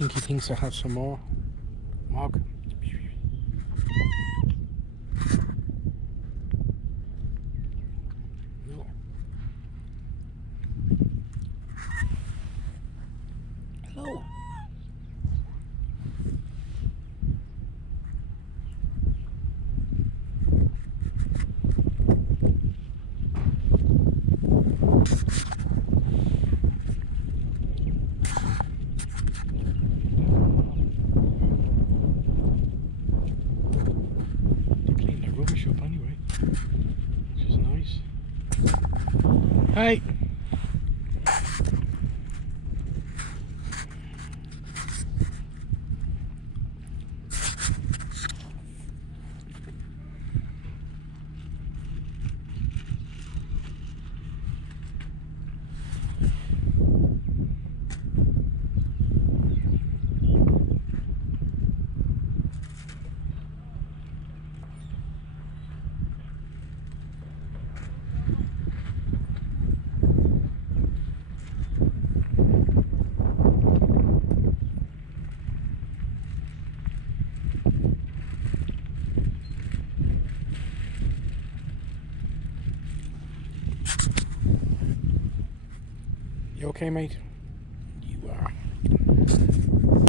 think he thinks I have some more. Mog. No. Hello. Clean the rubbish up anyway, which is nice. Hey. You okay, mate?